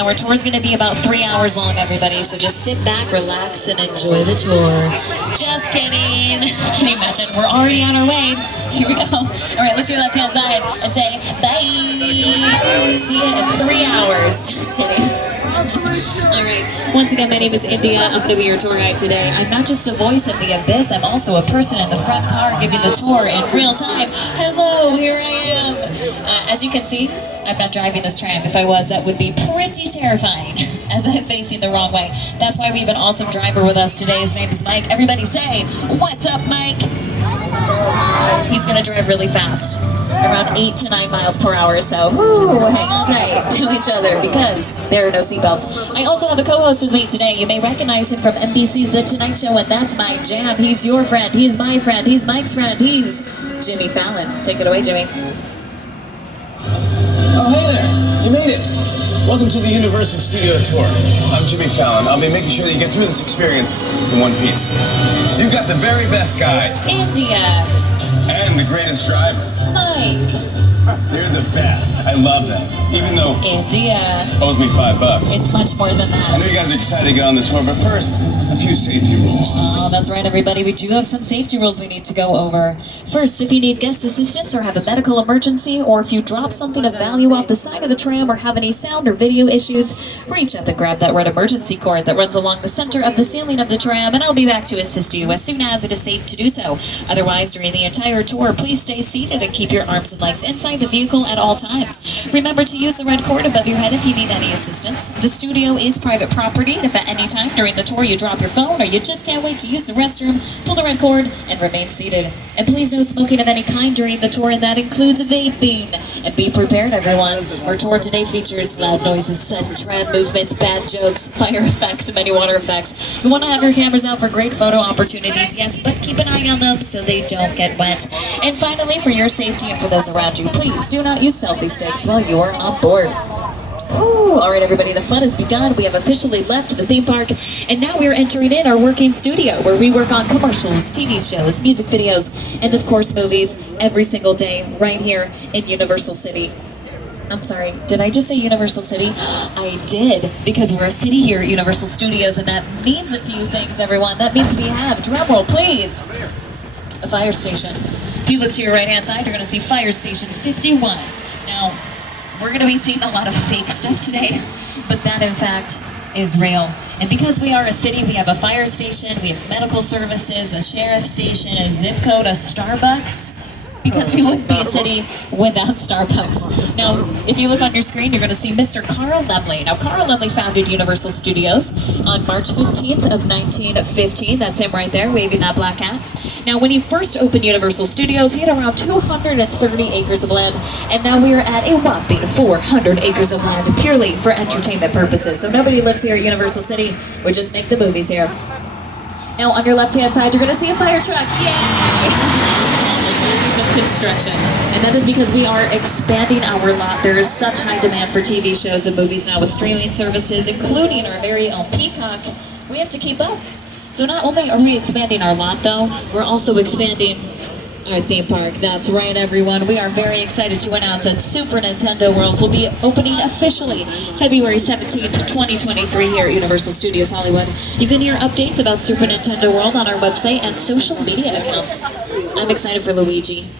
Now our tour is going to be about 3 hours long, everybody, so just sit back, relax, and enjoy the tour. Just kidding. Can you imagine? We're already on our way. Here we go. All right, look to your left-hand side and say bye. See you in 3 hours. Just kidding. All right, once again, my name is India. I'm going to be your tour guide today. I'm not just a voice in the abyss, I'm also a person in the front car giving the tour in real time. Hello, here I am. As you can see, I'm not driving this tram. If I was, that would be pretty terrifying, as I'm facing the wrong way. That's why we have an awesome driver with us today. His name is Mike. Everybody say, what's up, Mike? He's going to drive really fast, around 8 to 9 miles per hour, so hang on tight to each other because there are no seatbelts. I also have a co-host with me today. You may recognize him from NBC's The Tonight Show, and that's my jam. He's your friend, he's my friend, he's Mike's friend, he's Jimmy Fallon. Take it away, Jimmy. Oh, hey there, you made it. Welcome to the Universal Studio Tour. I'm Jimmy Fallon. I'll be making sure that you get through this experience in one piece. You've got the very best guide. India. And the greatest driver. Mike. They're the best. I love them. Even though India owes me $5. It's much more than that. I know you guys are excited to get on the tour, but first, a few safety rules. Oh, that's right, everybody. We do have some safety rules we need to go over. First, if you need guest assistance or have a medical emergency, or if you drop something of value off the side of the tram or have any sound or video issues, reach up and grab that red emergency cord that runs along the center of the ceiling of the tram, and I'll be back to assist you as soon as it is safe to do so. Otherwise, during the entire tour, please stay seated and keep your arms and legs inside the vehicle at all times. Remember to use the red cord above your head if you need any assistance. The studio is private property, and if at any time during the tour you drop your phone or you just can't wait to use the restroom, pull the red cord and remain seated. And please no smoking of any kind during the tour, and that includes vaping. And be prepared, everyone. Our tour today features loud noises, sudden tram movements, bad jokes, fire effects, and many water effects. You want to have your cameras out for great photo opportunities, yes, but keep an eye on them so they don't get wet. And finally, for your safety and for those around you, please do not use selfie sticks while you're on board. Ooh, all right, everybody, the fun has begun. We have officially left the theme park, and now we are entering in our working studio, where we work on commercials, TV shows, music videos, and of course movies every single day right here in Universal City. I'm sorry, did I just say Universal City? I did, because we're a city here at Universal Studios, and that means a few things, everyone. That means we have, drumroll please, a fire station. If you look to your right-hand side, you're going to see Fire Station 51. Now, we're going to be seeing a lot of fake stuff today, but that, in fact, is real. And because we are a city, we have a fire station, we have medical services, a sheriff's station, a zip code, a Starbucks, because we wouldn't be a city without Starbucks. Now, if you look on your screen, you're going to see Mr. Corral. Now, Corral founded Universal Studios on March 15th of 1915. That's him right there, waving that black hat. Now, when he first opened Universal Studios, he had around 230 acres of land, and now we are at a whopping 400 acres of land purely for entertainment purposes. So nobody lives here at Universal City. We just make the movies here. Now, on your left-hand side, you're going to see a fire truck. Yay! Some construction, and that is because we are expanding our lot. There is such high demand for TV shows and movies now with streaming services, including our very own Peacock. We have to keep up. So not only are we expanding our lot, though, we're also expanding our theme park. That's right, everyone. We are very excited to announce that Super Nintendo World will be opening officially February 17th, 2023 here at Universal Studios Hollywood. You can hear updates about Super Nintendo World on our website and social media accounts. I'm excited for Luigi.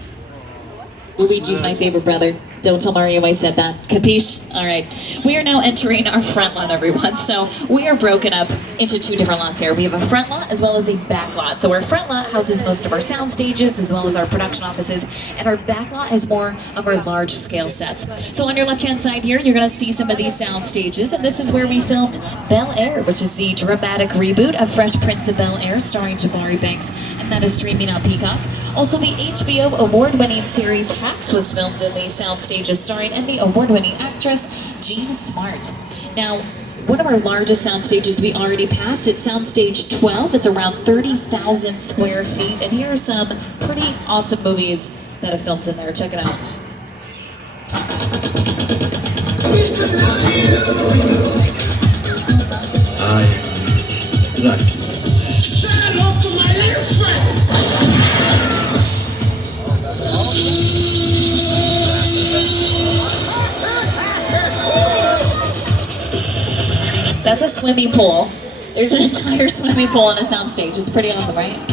Luigi's my favorite brother. Don't tell Mario I said that. Capiche? Alright. We are now entering our front lot, everyone. So we are broken up into two different lots here. We have a front lot as well as a back lot. So our front lot houses most of our sound stages as well as our production offices, and our back lot has more of our large scale sets. So on your left hand side here, you're going to see some of these sound stages, and this is where we filmed Bel Air, which is the dramatic reboot of Fresh Prince of Bel Air starring Jabari Banks, and that is streaming on Peacock. Also, the HBO award-winning series Hacks was filmed in the sound stages starring Emmy award-winning actress Jean Smart. Now, one of our largest sound stages we already passed, it's Soundstage 12. It's around 30,000 square feet, and here are some pretty awesome movies that have filmed in there. Check it out. That's a swimming pool. There's an entire swimming pool on a soundstage. It's pretty awesome, right?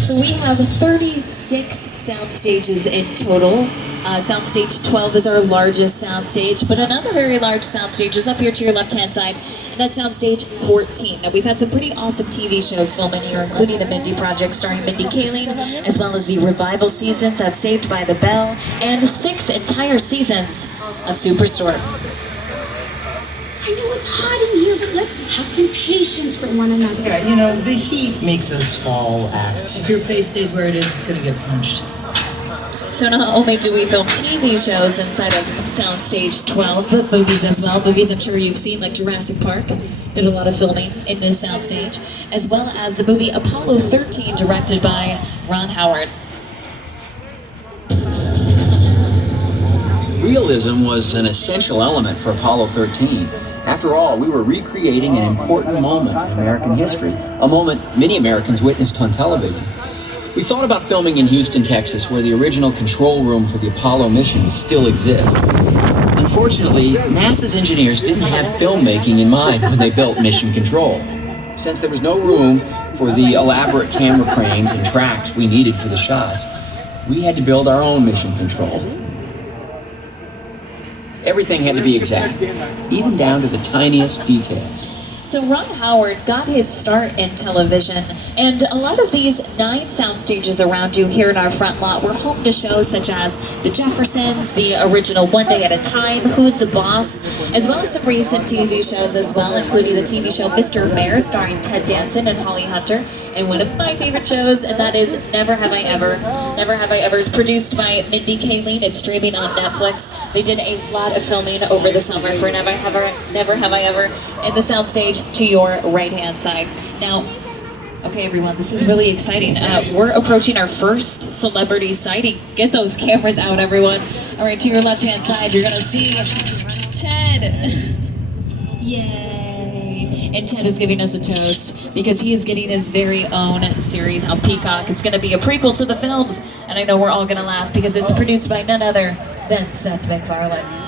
So we have 36 sound stages in total. Soundstage 12 is our largest soundstage, but another very large soundstage is up here to your left-hand side, and that's soundstage 14. Now we've had some pretty awesome TV shows filming here, including the Mindy Project starring Mindy Kaling, as well as the revival seasons of Saved by the Bell, and 6 entire seasons of Superstore. I know it's hot in here, but let's have some patience for one another. Yeah, you know, the heat makes us all act. If your face stays where it is, it's gonna get punched. So not only do we film TV shows inside of Soundstage 12, but movies as well. Movies I'm sure you've seen, like Jurassic Park. Did a lot of filming in this soundstage, as well as the movie Apollo 13, directed by Ron Howard. Realism was an essential element for Apollo 13. After all, we were recreating an important moment in American history, a moment many Americans witnessed on television. We thought about filming in Houston, Texas, where the original control room for the Apollo missions still exists. Unfortunately, NASA's engineers didn't have filmmaking in mind when they built Mission Control. Since there was no room for the elaborate camera cranes and tracks we needed for the shots, we had to build our own Mission Control. Everything had to be exact, even down to the tiniest detail. So Ron Howard got his start in television, and a lot of these 9 sound stages around you here in our front lot were home to shows such as The Jeffersons, the original One Day at a Time, Who's the Boss, as well as some recent TV shows as well, including the TV show Mr. Mayor, starring Ted Danson and Holly Hunter, and one of my favorite shows, and that is Never Have I Ever. Never Have I Ever is produced by Mindy Kaling. It's streaming on Netflix. They did a lot of filming over the summer for Never Have I Ever in the soundstage to your right-hand side. Now, okay, everyone, this is really exciting. We're approaching our first celebrity sighting. Get those cameras out, everyone. All right, to your left-hand side, you're gonna see Ted. Yay! And Ted is giving us a toast because he is getting his very own series on Peacock. It's gonna be a prequel to the films, and I know we're all gonna laugh because it's produced by none other than Seth MacFarlane.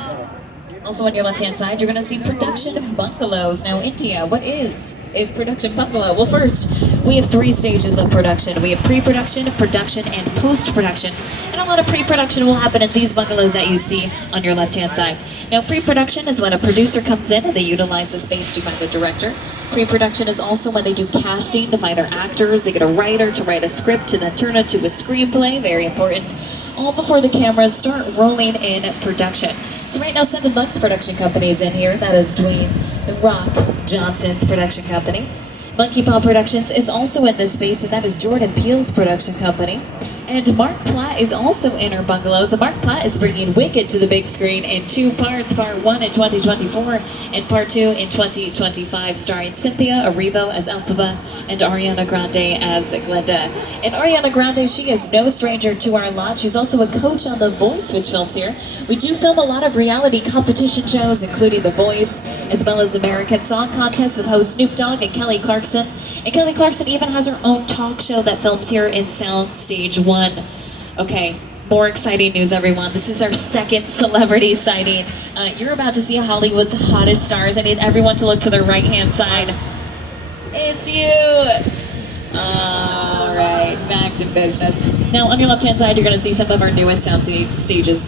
Also on your left-hand side, you're going to see production bungalows. Now, India, what is a production bungalow? Well, first, we have 3 stages of production. We have pre-production, production, and post-production. And a lot of pre-production will happen in these bungalows that you see on your left-hand side. Now, pre-production is when a producer comes in and they utilize the space to find a director. Pre-production is also when they do casting to find their actors. They get a writer to write a script to then turn it to a screenplay. Very important. All before the cameras start rolling in production. So right now, 7 Bucks production company is in here. That is Dwayne "The Rock" Johnson's production company. Monkey Paw Productions is also in this space, and that is Jordan Peele's production company. And Mark Platt is also in our bungalow. So Mark Platt is bringing Wicked to the big screen in 2 parts, part 1 in 2024 and part 2 in 2025, starring Cynthia Erivo as Elphaba and Ariana Grande as Glenda. And Ariana Grande, she is no stranger to our lot. She's also a coach on The Voice, which films here. We do film a lot of reality competition shows, including The Voice, as well as American Song Contest with host Snoop Dogg and Kelly Clarkson. And Kelly Clarkson even has her own talk show that films here in Soundstage 1. Okay, more exciting news, everyone. This is our 2nd celebrity sighting. You're about to see Hollywood's hottest stars. I need everyone to look to their right-hand side. It's you! All right, back to business. Now, on your left-hand side, you're going to see some of our newest sound stages.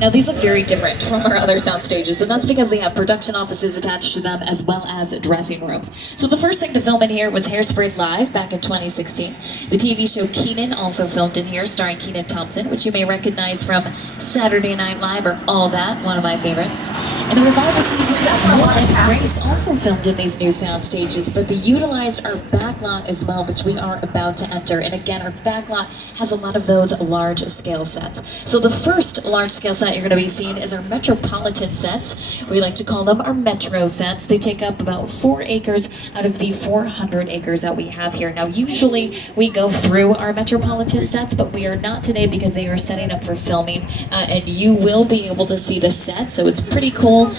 Now, these look very different from our other sound stages, and that's because they have production offices attached to them as well as dressing rooms. So the first thing to film in here was Hairspray Live back in 2016. The TV show Kenan also filmed in here, starring Kenan Thompson, which you may recognize from Saturday Night Live or All That, one of my favorites. And the revival seasons of Will and Grace also filmed in these new sound stages, but they utilized our backlot as well, which we are about to enter. And again, our backlot has a lot of those large-scale sets. So the first large-scale set you're going to be seeing is our metropolitan sets. We like to call them our metro sets. They take up about 4 acres out of the 400 acres that we have here. Now, usually we go through our metropolitan sets, but we are not today because they are setting up for filming, and you will be able to see the set, so it's pretty cool.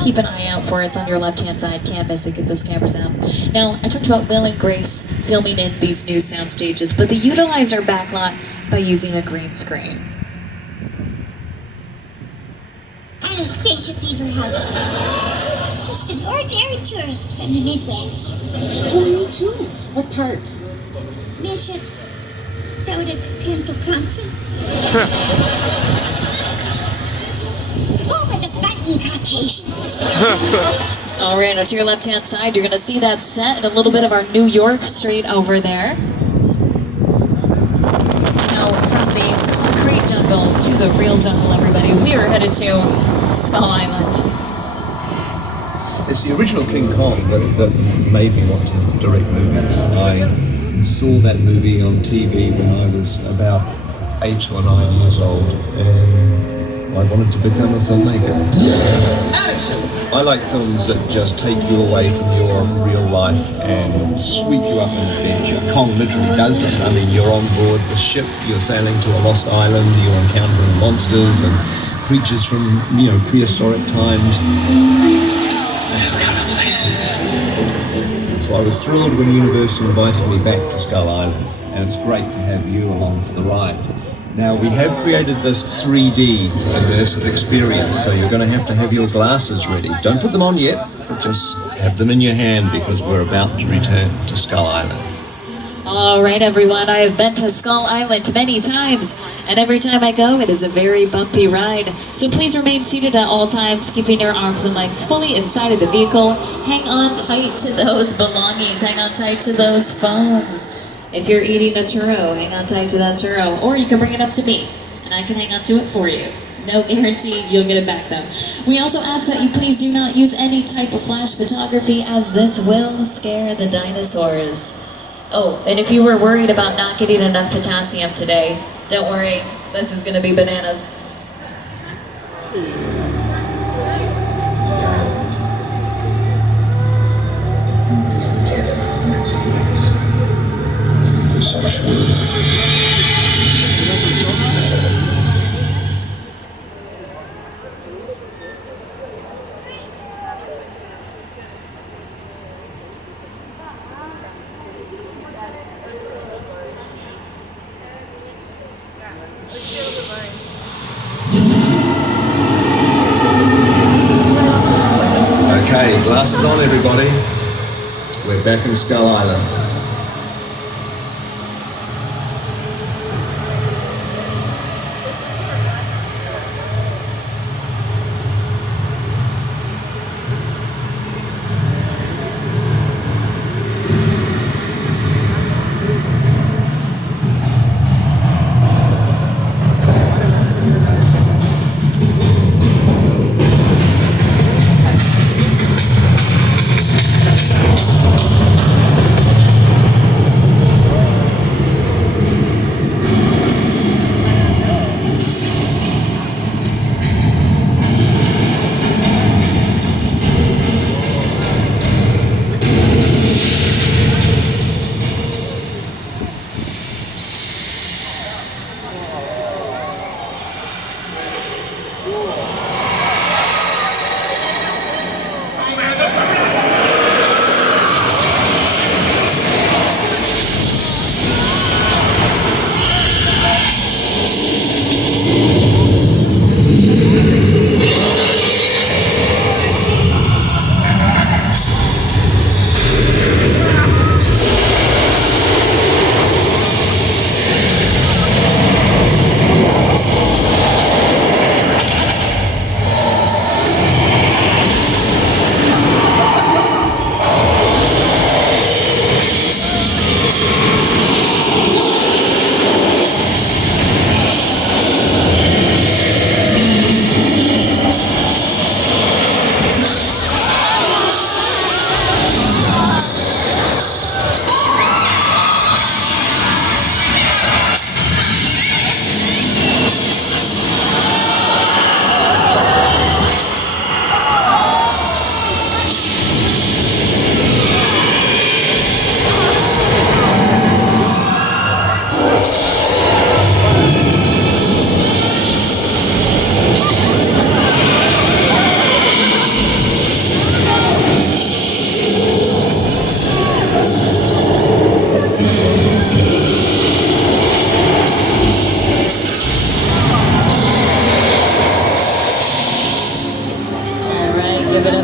Keep an eye out for it. It's on your left-hand side. Can't miss it. Get those cameras out. Now, I talked about Will and Grace filming in these new sound stages, but they utilized our backlot by using a green screen. Anastasia Beaverhausen. Just an ordinary tourist from the Midwest. Oh, me too. What part? Mission, Soda, Wisconsin. Home of the fighting Caucasians. All right, now to your left-hand side, you're going to see that set and a little bit of our New York straight over there. So from the concrete jungle to the real jungle, everybody, we are headed to Skull Island. It's the original King Kong that made me want to direct movies. I saw that movie on TV when I was about 8 or 9 years old, and I wanted to become a filmmaker. Action! I like films that just take you away from your real life and sweep you up an adventure. Kong literally does that. I mean, you're on board the ship, you're sailing to a lost island, you're encountering monsters and creatures from, prehistoric times. So I was thrilled when Universal invited me back to Skull Island, and it's great to have you along for the ride. Now, we have created this 3D immersive experience, so you're going to have your glasses ready. Don't put them on yet, but just have them in your hand because we're about to return to Skull Island. All right, everyone, I have been to Skull Island many times, and every time I go, it is a very bumpy ride. So please remain seated at all times, keeping your arms and legs fully inside of the vehicle. Hang on tight to those belongings. Hang on tight to those phones. If you're eating a churro, hang on tight to that churro. Or you can bring it up to me, and I can hang on to it for you. No guarantee you'll get it back, though. We also ask that you please do not use any type of flash photography, as this will scare the dinosaurs. Oh, and if you were worried about not getting enough potassium today, don't worry, this is going to be bananas. So sure. Okay, glasses on, everybody. We're back in Skull Island.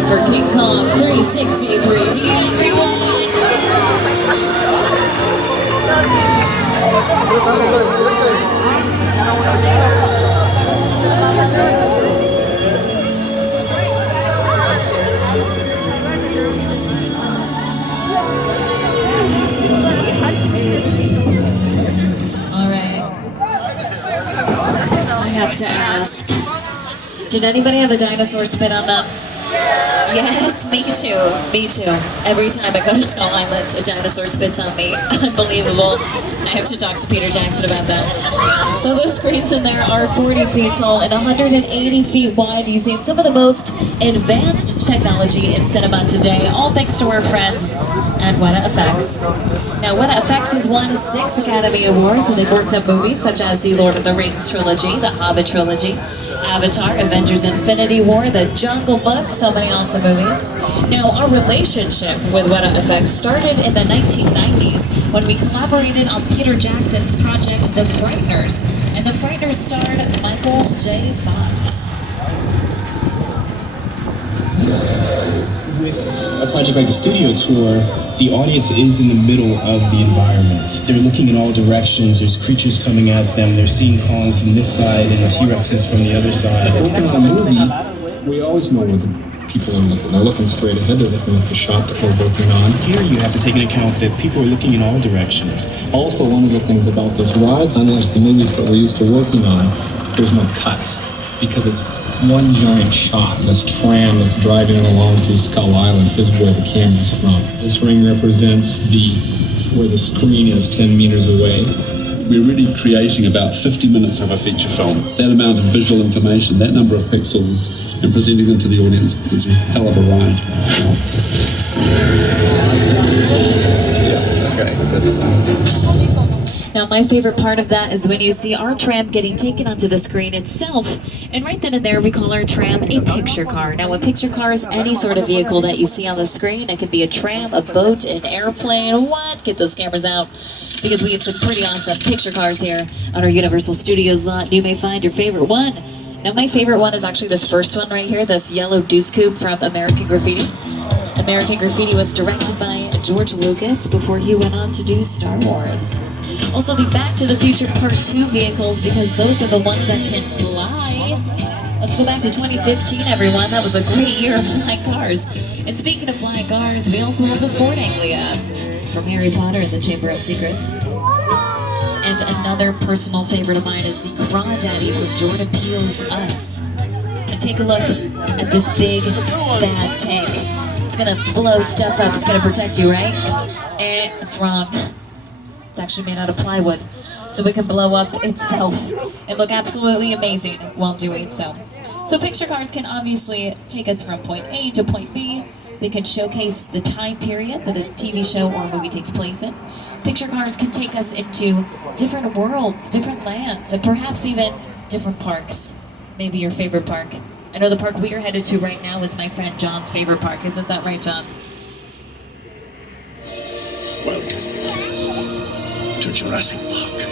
for King Kong 360 3D, everyone! Alright. I have to ask. Did anybody have a dinosaur spit on them? Yes, me too. Me too. Every time I go to Skull Island, a dinosaur spits on me. Unbelievable. I have to talk to Peter Jackson about that. So those screens in there are 40 feet tall and 180 feet wide, using some of the most advanced technology in cinema today, all thanks to our friends at Weta Effects. Now, Weta Effects has won 6 Academy Awards, and they've worked on movies such as the Lord of the Rings trilogy, the Hobbit trilogy, Avatar, Avengers Infinity War, The Jungle Book, so many awesome movies. Now, our relationship with Weta Effects started in the 1990s when we collaborated on Peter Jackson's project, The Frighteners, and The Frighteners starred Michael J. Fox. With a project like the studio tour, the audience is in the middle of the environment. They're looking in all directions, there's creatures coming at them, they're seeing Kong from this side and T-Rexes from the other side. Working on a movie, we always know where the people are looking. They're looking straight ahead, they're looking at the shot that we're working on. Here you have to take into account that people are looking in all directions. Also, one of the things about this ride, unlike the movies that we're used to working on, there's no cuts, because it's one giant shot. This tram that's driving along through Skull Island is where the camera's from. This ring represents where the screen is 10 meters away. We're really creating about 50 minutes of a feature film. That amount of visual information, that number of pixels, and presenting them to the audience, it's a hell of a ride. Now, my favorite part of that is when you see our tram getting taken onto the screen itself, and right then and there we call our tram a picture car. Now, a picture car is any sort of vehicle that you see on the screen. It could be a tram, a boat, an airplane. What? Get those cameras out, because we have some pretty awesome picture cars here on our Universal Studios lot. You may find your favorite one. Now, my favorite one is actually this first one right here, this yellow deuce coupe from American Graffiti. American Graffiti was directed by George Lucas before he went on to do Star Wars. Also, the Back to the Future Part 2 vehicles, because those are the ones that can fly. Let's go back to 2015, everyone. That was a great year of flying cars. And speaking of flying cars, we also have the Ford Anglia from Harry Potter and the Chamber of Secrets. And another personal favorite of mine is the Crawdaddy from Jordan Peele's Us. And take a look at this big, bad tank. It's gonna blow stuff up. It's gonna protect you, right? It's wrong. It's actually made out of plywood, so it can blow up itself and look absolutely amazing while doing so. So picture cars can obviously take us from point A to point B. They can showcase the time period that a TV show or movie takes place in. Picture cars can take us into different worlds, different lands, and perhaps even different parks. Maybe your favorite park. I know the park we are headed to right now is my friend John's favorite park. Isn't that right, John? Welcome to Jurassic Park.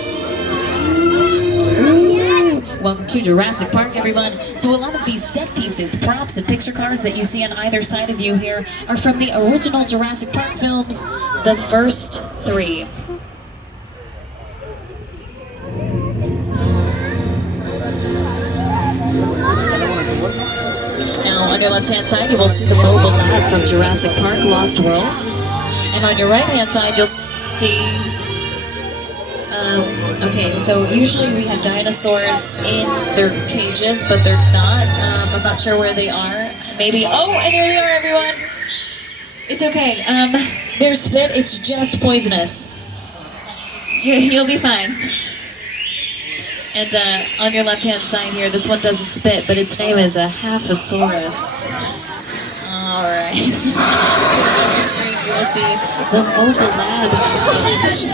Welcome to Jurassic Park, everyone. So a lot of these set pieces, props, and picture cars that you see on either side of you here are from the original Jurassic Park films, the first 3. Now, on your left-hand side, you will see the mobile lab from Jurassic Park Lost World. And on your right-hand side, you'll see... okay, so usually we have dinosaurs in their cages, but they're not. I'm not sure where they are. Maybe... Oh, and here they are, everyone! It's okay. Their spit, it's just poisonous. You'll be fine. And on your left-hand side here, this one doesn't spit, but its name is a Halfosaurus. Alright. On the screen, you will see the mobile lab in action.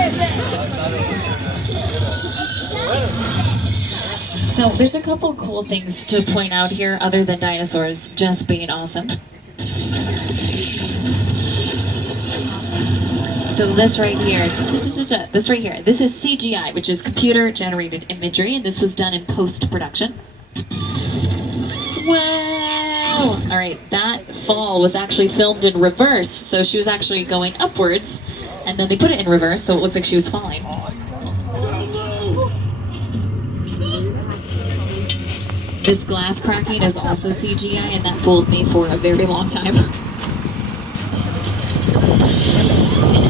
So there's a couple cool things to point out here other than dinosaurs just being awesome. So this right here, this is CGI, which is computer-generated imagery, and this was done in post-production. Wow! All right, that fall was actually filmed in reverse, so she was actually going upwards, and then they put it in reverse, so it looks like she was falling. This glass cracking is also CGI, and that fooled me for a very long time. And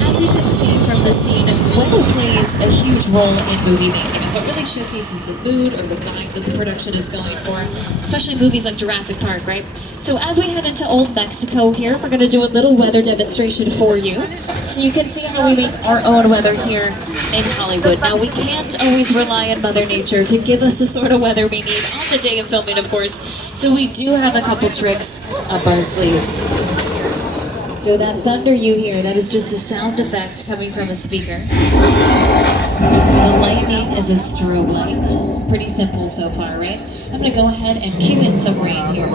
as you can see from the scene, weather plays a huge role in movie making, as it really showcases the mood or the vibe that the production is going for, especially movies like Jurassic Park, right? So as we head into Old Mexico here, we're going to do a little weather demonstration for you, so you can see how we make our own weather here in Hollywood. Now, we can't always rely on Mother Nature to give us the sort of weather we need on the day of filming, of course, so we do have a couple tricks up our sleeves. So that thunder you hear, that is just a sound effect coming from a speaker. The lightning is a strobe light. Pretty simple so far, right? I'm going to go ahead and cue in some rain here.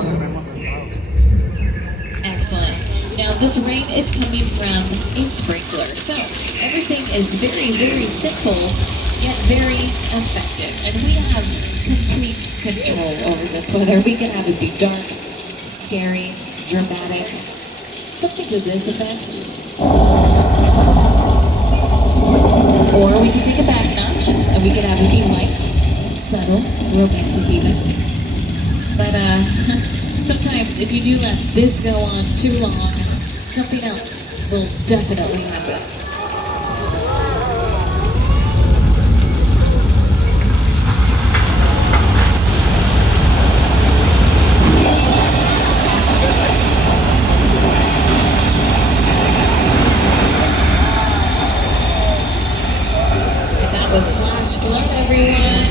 Excellent. Now this rain is coming from a sprinkler. So everything is very, very simple, yet very effective. And we have complete control over this weather. We can have it be dark, scary, dramatic, something to this effect. Or we can take a back notch and we can have it be light, subtle, romantic even. But sometimes if you do let this go on too long, something else will definitely happen. Was flash flood, everyone.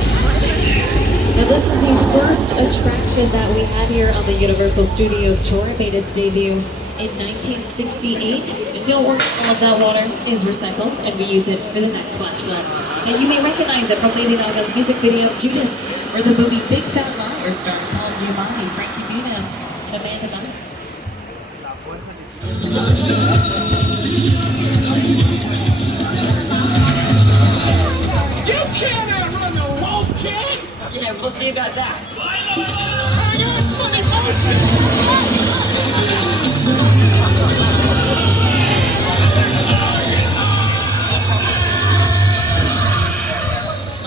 Now this was the first attraction that we had here on the Universal Studios tour. It made its debut in 1968. And don't worry, all of that water is recycled and we use it for the next flash flood. And you may recognize it from Lady Gaga's music video Judas, or the movie Big Fat Liar starring Paul Giamatti, Frankie Muniz, and Amanda Bynes. You can't outrun the wolf, kid! Yeah, we'll see about that.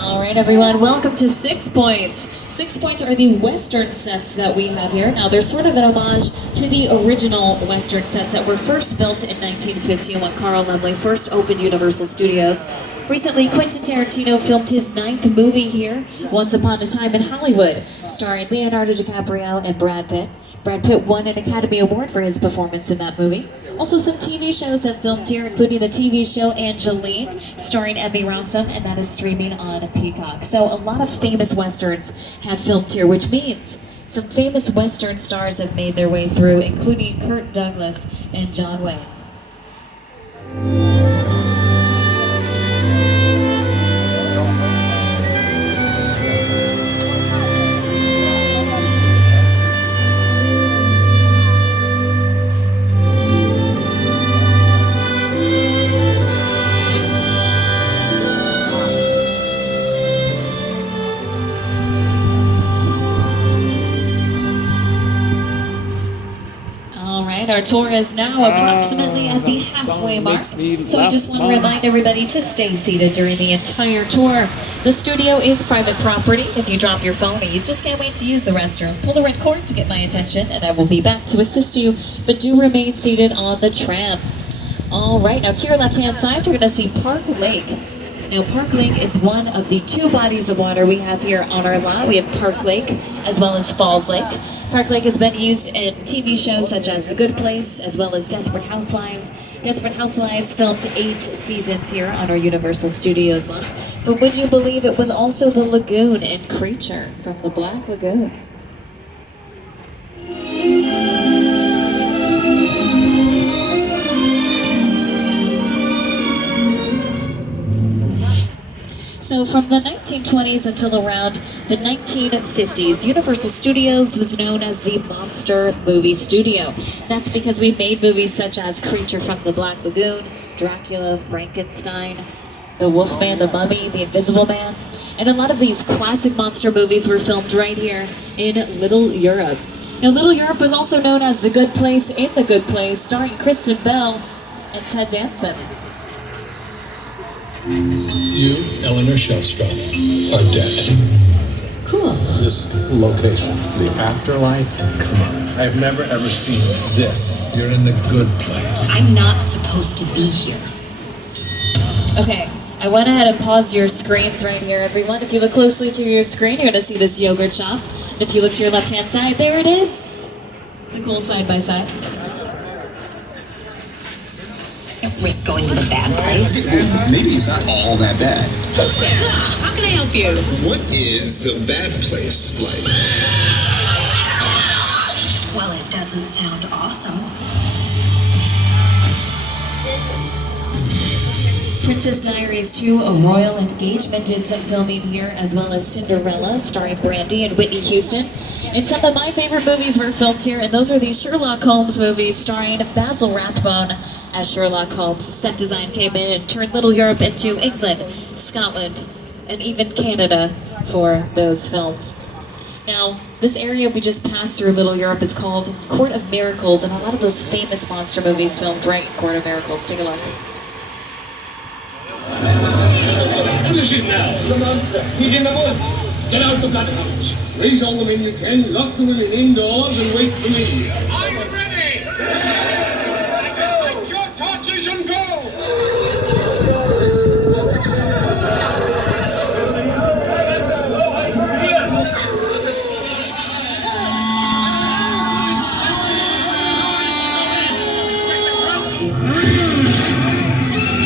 All right, everyone, welcome to 6 Points. 6 Points are the Western sets that we have here. Now, they're sort of an homage to the original Western sets that were first built in 1950 when Carl Laemmle first opened Universal Studios. Recently, Quentin Tarantino filmed his 9th movie here, Once Upon a Time in Hollywood, starring Leonardo DiCaprio and Brad Pitt. Brad Pitt won an Academy Award for his performance in that movie. Also, some TV shows have filmed here, including the TV show Angeline, starring Emmy Rossum, and that is streaming on Peacock. So a lot of famous Westerns have filmed here, which means some famous Western stars have made their way through, including Kirk Douglas and John Wayne. Our tour is now approximately at the halfway mark, so I just want to remind everybody to stay seated during the entire tour. The studio is private property. If you drop your phone or you just can't wait to use the restroom, pull the red cord to get my attention and I will be back to assist you, but do remain seated on the tram. Alright, now to your left-hand side, you're going to see Park Lake. Now, Park Lake is one of the 2 bodies of water we have here on our lot. We have Park Lake as well as Falls Lake. Park Lake has been used in TV shows such as The Good Place as well as Desperate Housewives. Desperate Housewives filmed 8 seasons here on our Universal Studios lot. But would you believe it was also the lagoon in Creature from the Black Lagoon? So from the 1920s until around the 1950s, Universal Studios was known as the Monster Movie Studio. That's because we made movies such as Creature from the Black Lagoon, Dracula, Frankenstein, The Wolfman, The Mummy, The Invisible Man. And a lot of these classic monster movies were filmed right here in Little Europe. Now, Little Europe was also known as The Good Place in The Good Place, starring Kristen Bell and Ted Danson. You, Eleanor Shellstrom, are dead. Cool. This location, the afterlife, come on. I've never ever seen this. You're in the good place. I'm not supposed to be here. Okay, I went ahead and paused your screens right here, everyone. If you look closely to your screen, you're going to see this yogurt shop. And if you look to your left-hand side, there it is. It's a cool side-by-side. Don't risk going to the bad place. Maybe it's not all that bad. How can I help you? What is the bad place like? Well, it doesn't sound awesome. Princess Diaries 2, A Royal Engagement did some filming here, as well as Cinderella, starring Brandy and Whitney Houston. And some of my favorite movies were filmed here, and those are the Sherlock Holmes movies starring Basil Rathbone as Sherlock Holmes. Set design came in and turned Little Europe into England, Scotland, and even Canada for those films. Now, this area we just passed through, Little Europe, is called Court of Miracles, and a lot of those famous monster movies filmed right in Court of Miracles. Take a look. Listen now. The monster. He's in the woods. Get out the bloody house. Raise all the men you can, lock the women indoors, and wait for me.